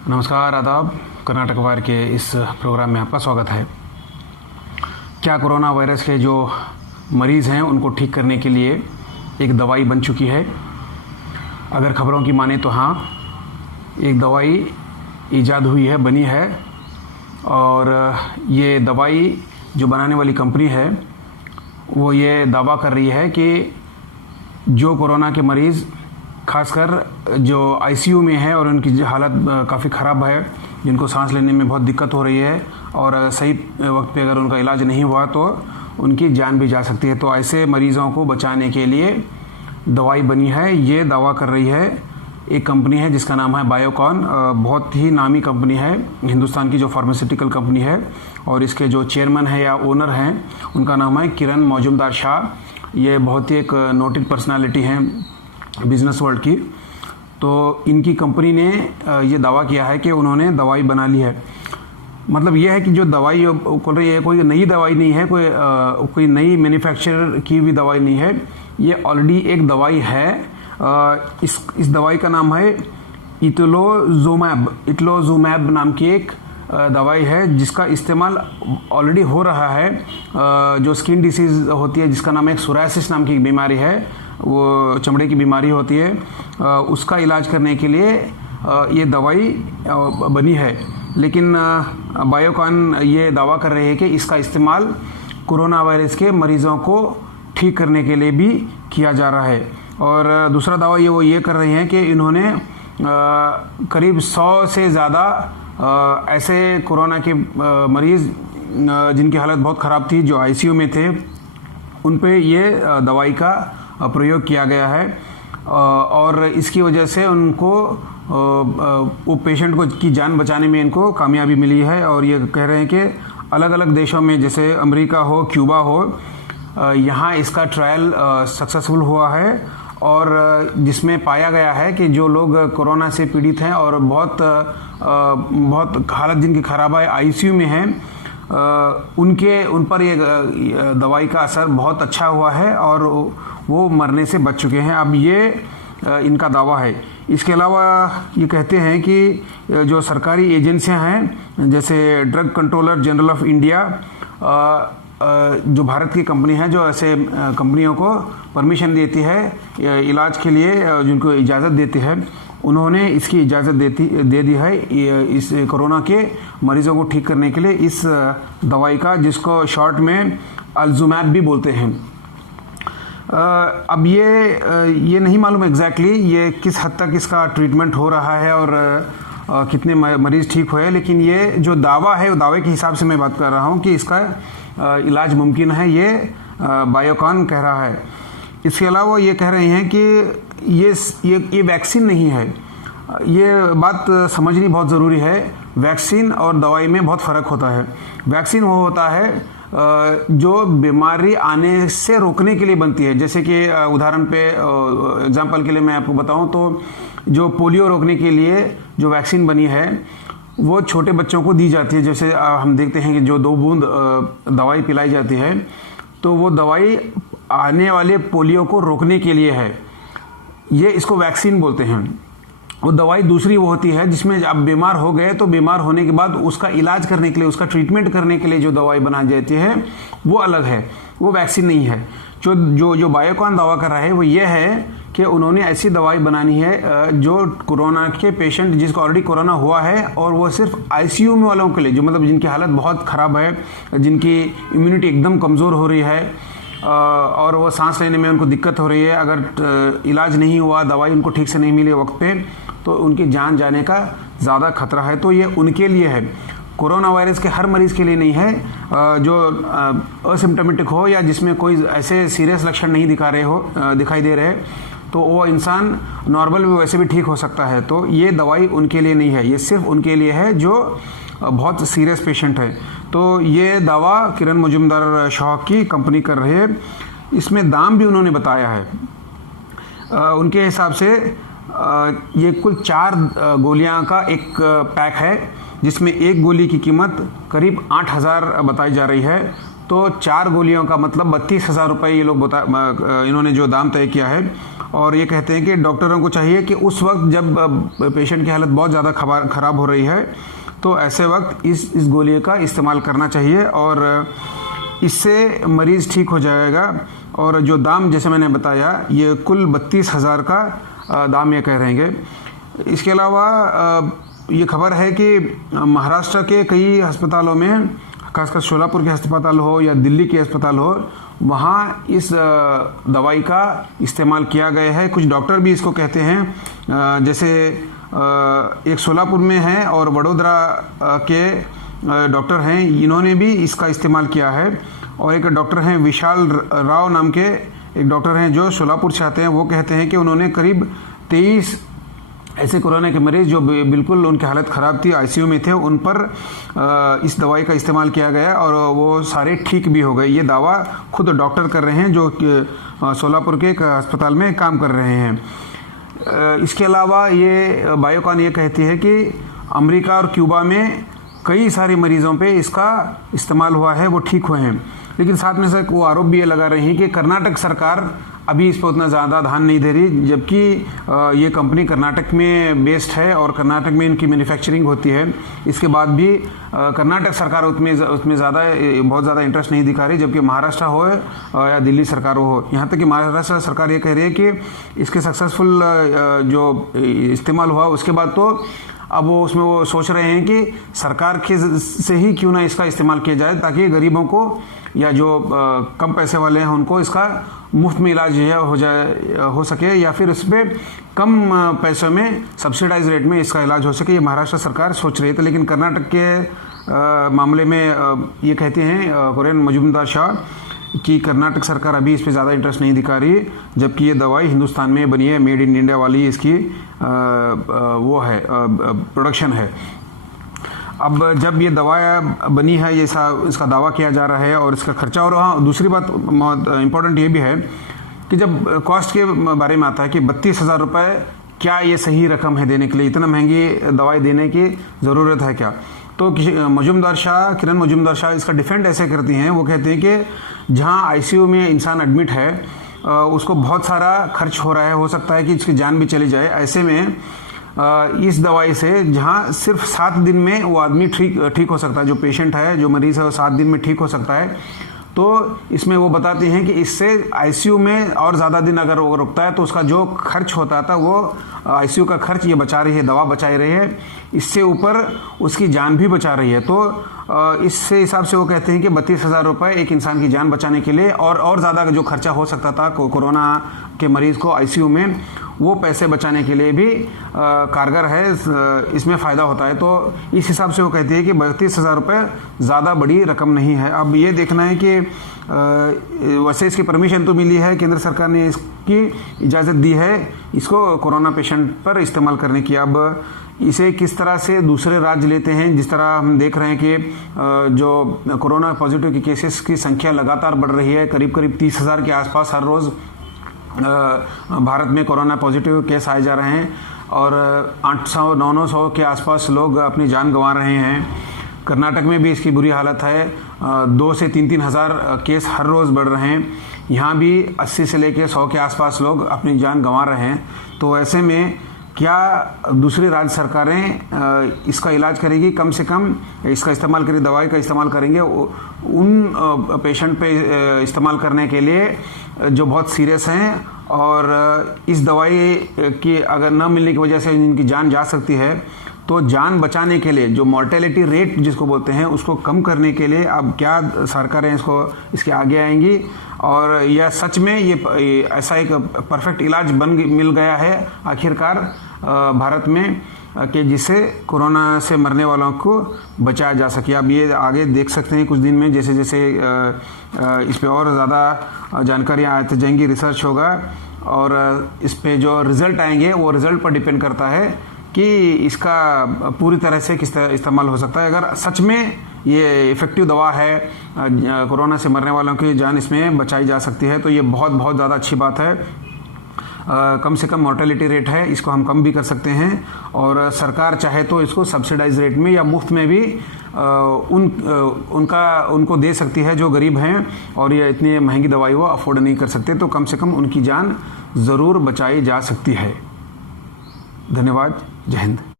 नमस्कार, आदाब। कर्नाटक वायर के इस प्रोग्राम में आपका स्वागत है। क्या कोरोना वायरस के जो मरीज़ हैं उनको ठीक करने के लिए एक दवाई बन चुकी है? अगर खबरों की माने तो हाँ, एक दवाई ईजाद हुई है, बनी है। और ये दवाई जो बनाने वाली कंपनी है वो ये दावा कर रही है कि जो कोरोना के मरीज़ खासकर जो आईसीयू में है और उनकी हालत काफ़ी ख़राब है, जिनको सांस लेने में बहुत दिक्कत हो रही है और सही वक्त पे अगर उनका इलाज नहीं हुआ तो उनकी जान भी जा सकती है, तो ऐसे मरीज़ों को बचाने के लिए दवाई बनी है। ये दावा कर रही है एक कंपनी है जिसका नाम है बायोकॉन। बहुत ही नामी कंपनी है, हिंदुस्तान की जो फार्मास्यूटिकल कंपनी है। और इसके जो चेयरमैन है या ओनर हैं उनका नाम है किरण मौजूमदार शाह। ये बहुत ही एक नोटेड पर्सनालिटी हैं बिज़नेस वर्ल्ड की। तो इनकी कंपनी ने ये दावा किया है कि उन्होंने दवाई बना ली है। मतलब यह है कि जो दवाई बोल रही है कोई नई दवाई नहीं है, कोई नई मैन्युफैक्चर की हुई दवाई नहीं है। ये ऑलरेडी एक दवाई है। इस दवाई का नाम है इटलोजुमैब नाम की एक दवाई है जिसका इस्तेमाल ऑलरेडी हो रहा है। जो स्किन डिसीज़ होती है जिसका नाम है सोरायसिस नाम की बीमारी है, वो चमड़े की बीमारी होती है, उसका इलाज करने के लिए ये दवाई बनी है। लेकिन बायोकॉन ये दावा कर रहे हैं कि इसका इस्तेमाल कोरोना वायरस के मरीज़ों को ठीक करने के लिए भी किया जा रहा है। और दूसरा दावा ये कर रहे हैं कि इन्होंने करीब 100 से ज़्यादा ऐसे कोरोना के मरीज़ जिनकी हालत बहुत ख़राब थी, जो आईसीयू में थे, उन पे ये दवाई का प्रयोग किया गया है। और इसकी वजह से उनको वो पेशेंट को की जान बचाने में इनको कामयाबी मिली है। और ये कह रहे हैं कि अलग अलग देशों में जैसे अमेरिका हो, क्यूबा हो, यहाँ इसका ट्रायल सक्सेसफुल हुआ है और जिसमें पाया गया है कि जो लोग कोरोना से पीड़ित हैं और बहुत हालत जिनकी ख़राब है, आईसीयू में हैं, उन पर ये दवाई का असर बहुत अच्छा हुआ है और वो मरने से बच चुके हैं। अब ये इनका दावा है। इसके अलावा ये कहते हैं कि जो सरकारी एजेंसियां हैं जैसे drug controller general of India, जो भारत की कंपनी है जो ऐसे कंपनियों को परमिशन देती है इलाज के लिए, जिनको इजाज़त देती है, उन्होंने इसकी इजाज़त दे दी है इस कोरोना के मरीज़ों को ठीक करने के लिए इस दवाई का, जिसको शॉर्ट में अल्जुमैब भी बोलते हैं। अब ये नहीं मालूम एग्जैक्टली ये किस हद तक इसका ट्रीटमेंट हो रहा है और कितने मरीज़ ठीक हुए, लेकिन ये जो दावा है वो दावे के हिसाब से मैं बात कर रहा हूँ कि इसका इलाज मुमकिन है, ये बायोकॉन कह रहा है। इसके अलावा ये कह रहे हैं कि ये वैक्सीन नहीं है। ये बात समझनी बहुत ज़रूरी है। वैक्सीन और दवाई में बहुत फ़र्क होता है। वैक्सीन वो होता है जो बीमारी आने से रोकने के लिए बनती है। जैसे कि उदाहरण पे एग्जांपल के लिए मैं आपको बताऊं तो जो पोलियो रोकने के लिए जो वैक्सीन बनी है वो छोटे बच्चों को दी जाती है। जैसे हम देखते हैं कि जो 2 बूंद दवाई पिलाई जाती है, तो वो दवाई आने वाले पोलियो को रोकने के लिए है। ये इसको वैक्सीन बोलते हैं। वो दवाई दूसरी वो होती है जिसमें आप बीमार हो गए तो बीमार होने के बाद उसका इलाज करने के लिए, उसका ट्रीटमेंट करने के लिए जो दवाई बनाई जाती है वो अलग है, वो वैक्सीन नहीं है। जो बायोकॉन दावा कर रहा है वो ये है कि उन्होंने ऐसी दवाई बनानी है जो कोरोना के पेशेंट जिसको ऑलरेडी कोरोना हुआ है और वो सिर्फ आईसीयू में वालों के लिए, जो मतलब जिनकी हालत बहुत ख़राब है, जिनकी इम्यूनिटी एकदम कमज़ोर हो रही है और वो सांस लेने में उनको दिक्कत हो रही है, अगर इलाज नहीं हुआ, दवाई उनको ठीक से नहीं मिली वक्त पे, तो उनकी जान जाने का ज़्यादा खतरा है। तो ये उनके लिए है, कोरोना वायरस के हर मरीज़ के लिए नहीं है। जो असिम्टोमेटिक हो या जिसमें कोई ऐसे सीरियस लक्षण नहीं दिखाई दे रहे, तो वो इंसान नॉर्मल भी वैसे भी ठीक हो सकता है। तो ये दवाई उनके लिए नहीं है, ये सिर्फ उनके लिए है जो बहुत सीरियस पेशेंट है। तो ये दावा किरण मौजूमदार शाह की कंपनी कर रही है। इसमें दाम भी उन्होंने बताया है। उनके हिसाब से ये कुल 4 गोलियां का एक पैक है, जिसमें एक गोली की कीमत करीब 8,000 बताई जा रही है। तो 4 गोलियों का मतलब 32,000 रुपये ये लोग इन्होंने जो दाम तय किया है। और ये कहते हैं कि डॉक्टरों को चाहिए कि उस वक्त जब पेशेंट की हालत बहुत ज़्यादा ख़राब हो रही है तो ऐसे वक्त इस गोली का इस्तेमाल करना चाहिए और इससे मरीज़ ठीक हो जाएगा। और जो दाम जैसे मैंने बताया ये कुल 32,000 का दाम ये कह रहे हैं। इसके अलावा ये खबर है कि महाराष्ट्र के कई अस्पतालों में, खासकर शोलापुर के अस्पताल हो या दिल्ली के अस्पताल हो, वहाँ इस दवाई का इस्तेमाल किया गया है। कुछ डॉक्टर भी इसको कहते हैं, जैसे एक शोलापुर में है और वडोदरा के डॉक्टर हैं, इन्होंने भी इसका इस्तेमाल किया है। और एक डॉक्टर हैं विशाल राव नाम के एक डॉक्टर हैं जो शोलापुर से आते हैं, वो कहते हैं कि उन्होंने करीब 23 ऐसे कोरोना के मरीज़ जो बिल्कुल उनकी हालत ख़राब थी, आईसीयू में थे, उन पर इस दवाई का इस्तेमाल किया गया और वो सारे ठीक भी हो गए। ये दावा खुद डॉक्टर कर रहे हैं जो शोलापुर के एक अस्पताल में काम कर रहे हैं। इसके अलावा ये बायोकॉन ये कहती है कि अमेरिका और क्यूबा में कई सारे मरीज़ों पे इसका इस्तेमाल हुआ है, वो ठीक हुए हैं। लेकिन साथ में से वो आरोप भी ये लगा रही हैं कि कर्नाटक सरकार अभी इस पर उतना ज़्यादा ध्यान नहीं दे रही, जबकि ये कंपनी कर्नाटक में बेस्ड है और कर्नाटक में इनकी मैन्युफैक्चरिंग होती है। इसके बाद भी कर्नाटक सरकार उसमें बहुत ज़्यादा इंटरेस्ट नहीं दिखा रही, जबकि महाराष्ट्र हो या दिल्ली सरकार हो। यहाँ तक कि महाराष्ट्र सरकार ये कह रही है कि इसके सक्सेसफुल जो इस्तेमाल हुआ उसके बाद तो अब वो सोच रहे हैं कि सरकार के से ही क्यों ना इसका इस्तेमाल किया जाए, ताकि गरीबों को या जो कम पैसे वाले हैं उनको इसका मुफ्त में इलाज हो सके, या फिर उस पर कम पैसों में सब्सिडाइज रेट में इसका इलाज हो सके। ये महाराष्ट्र सरकार सोच रही थी। लेकिन कर्नाटक के मामले में ये कहते हैं कुरेन मजूमदार शाह कि कर्नाटक सरकार अभी इस पर ज़्यादा इंटरेस्ट नहीं दिखा रही, जबकि ये दवाई हिंदुस्तान में बनी है, मेड इन इंडिया वाली इसकी वो है प्रोडक्शन है। अब जब ये दवा बनी है, ये इसका दावा किया जा रहा है और इसका खर्चा। और हाँ, दूसरी बात बहुत इम्पोर्टेंट ये भी है कि जब कॉस्ट के बारे में आता है कि 32,000 रुपये क्या ये सही रकम है देने के लिए, इतना महंगी दवाई देने की ज़रूरत है क्या? तो किरण मजूमदार शाह इसका डिफेंड ऐसे करती हैं, वो कहते हैं कि जहाँ आईसीयू में इंसान एडमिट है उसको बहुत सारा खर्च हो रहा है, हो सकता है कि इसकी जान भी चली जाए। ऐसे में इस दवाई से जहाँ सिर्फ 7 दिन में वो आदमी ठीक हो सकता है, जो पेशेंट है, जो मरीज़ है, वो 7 दिन में ठीक हो सकता है। तो इसमें वो बताती हैं कि इससे आईसीयू में और ज़्यादा दिन अगर वो रुकता है तो उसका जो खर्च होता था वो आईसीयू का खर्च ये बचा रही है, दवा बचा रही है, इससे ऊपर उसकी जान भी बचा रही है। तो इससे हिसाब से वो कहते हैं कि 32,000 रुपये एक इंसान की जान बचाने के लिए और ज़्यादा जो खर्चा हो सकता था कोरोना के मरीज़ को आईसीयू में, वो पैसे बचाने के लिए भी कारगर है, इसमें फ़ायदा होता है। तो इस हिसाब से वो कहती है कि 32,000 रुपये ज़्यादा बड़ी रकम नहीं है। अब ये देखना है कि वैसे इसकी परमिशन तो मिली है, केंद्र सरकार ने इसकी इजाज़त दी है इसको कोरोना पेशेंट पर इस्तेमाल करने की। अब इसे किस तरह से दूसरे राज्य लेते हैं, जिस तरह हम देख रहे हैं कि जो कोरोना पॉजिटिव के केसेस की संख्या लगातार बढ़ रही है, करीब 30,000 के आसपास हर रोज़ भारत में कोरोना पॉजिटिव केस आए जा रहे हैं और 800-900 के आसपास लोग अपनी जान गंवा रहे हैं। कर्नाटक में भी इसकी बुरी हालत है, 2 से 3 हज़ार केस हर रोज़ बढ़ रहे हैं। यहाँ भी 80 से लेकर 100 के आसपास लोग अपनी जान गंवा रहे हैं। तो ऐसे में क्या दूसरी राज्य सरकारें इसका इलाज करेगी, कम से कम इसका इस्तेमाल करेगी, दवाई का इस्तेमाल करेंगे उन पेशेंट पे इस्तेमाल करने के लिए जो बहुत सीरियस हैं और इस दवाई की अगर न मिलने की वजह से इनकी जान जा सकती है। तो जान बचाने के लिए जो मॉर्टेलिटी रेट जिसको बोलते हैं उसको कम करने के लिए अब क्या सरकारें इसके आगे आएंगी और यह सच में ये ऐसा एक परफेक्ट इलाज मिल गया है आखिरकार भारत में कि जिससे कोरोना से मरने वालों को बचाया जा सके। अब ये आगे देख सकते हैं कुछ दिन में जैसे जैसे इस पे और ज़्यादा जानकारियाँ आती जाएंगी, रिसर्च होगा और इस पे जो रिज़ल्ट आएंगे वो रिज़ल्ट पर डिपेंड करता है कि इसका पूरी तरह से किस तरह इस्तेमाल हो सकता है। अगर सच में ये इफ़ेक्टिव दवा है, कोरोना से मरने वालों की जान इसमें बचाई जा सकती है, तो ये बहुत बहुत ज़्यादा अच्छी बात है। कम से कम मॉर्टेलिटी रेट है, इसको हम कम भी कर सकते हैं और सरकार चाहे तो इसको सब्सिडाइज रेट में या मुफ्त में भी उनको दे सकती है जो गरीब हैं और ये इतनी महंगी दवाई वो अफोर्ड नहीं कर सकते, तो कम से कम उनकी जान ज़रूर बचाई जा सकती है। धन्यवाद। जय हिंद।